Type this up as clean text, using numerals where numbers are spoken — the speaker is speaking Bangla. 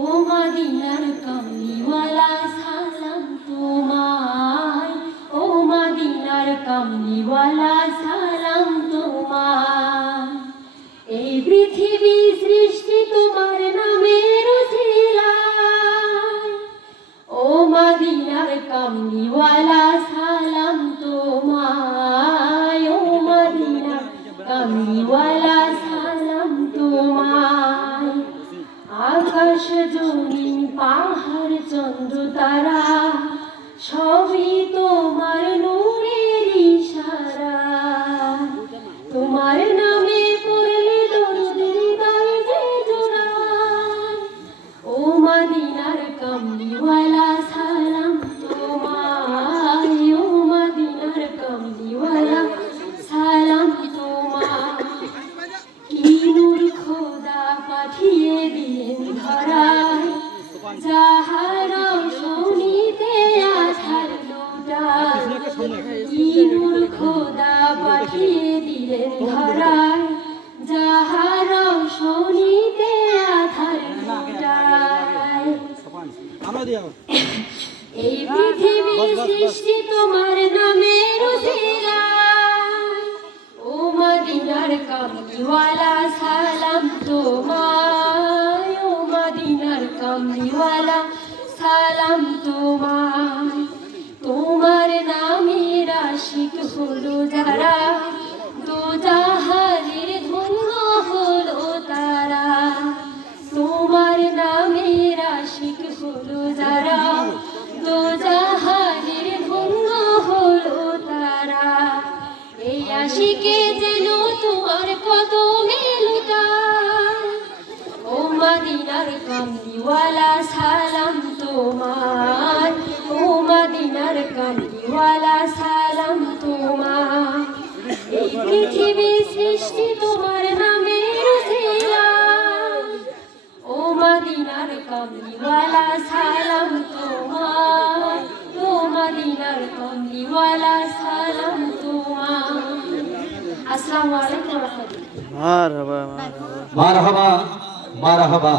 ও মদিনার কামলিওয়ালা সালাম তোমায়, ও মদিনার কামলিওয়ালা সালাম তোমায়। এই পৃথিবী সৃষ্টি তোমার নামের উসিলায়, ও মদিনার কামলিওয়ালা সালাম তোমায়, ও মদিনার কামলিওয়ালা সালাম তোমায়। আকাশ জমিন পাহাড় চন্দ্র তারা সবই তোমার নূরের ইশারা। তোমার নামে পড়লে দরুদ হৃদয় যে জোড়ায়, ও মদিনার কামলিওয়ালা সালাম তোমায়, ও মদিনার কামলিওয়ালা সালাম তোমায়। কি নূর খোদা পাঠিয়ে দিলেন ধরায়, যাহার শোনিতে আধার লোটায়। কি নূর খোদা পাঠিয়ে দিলেন ধরায়, যাহার শোনিতে আধার লোটায়। এই পৃথিবী সৃষ্টি তোমার নামের উসিলায়, ও মদিনার কামলিওয়ালা সালাম তোমায়, ও মদিনার কামলিওয়ালা সালাম তোমায়। তোমার নামের আশিক হলো যারা, দোজাহানের ধন্য হলো তারা। তোমার নামের আশিক হলো যারা, দোজাহানের ধন্য হলো তারা। এই আশিকে যেন তোমার কদমে লুটায়, ও মদিনার কামলিওয়ালা সালাম তোমার, ও মদিনার কামলিওয়ালা সালাম তোমার। এই পৃথিবী সৃষ্টি তোমার নামের উসিলায়, ও মদিনার কামলিওয়ালা সালাম তোমার, ও মদিনার কামলিওয়ালা সালাম তোমার। আসসালামু আলাইকুম ওয়া রাহমাতুল্লাহ। মারহাবা মারহাবা মারহাবা।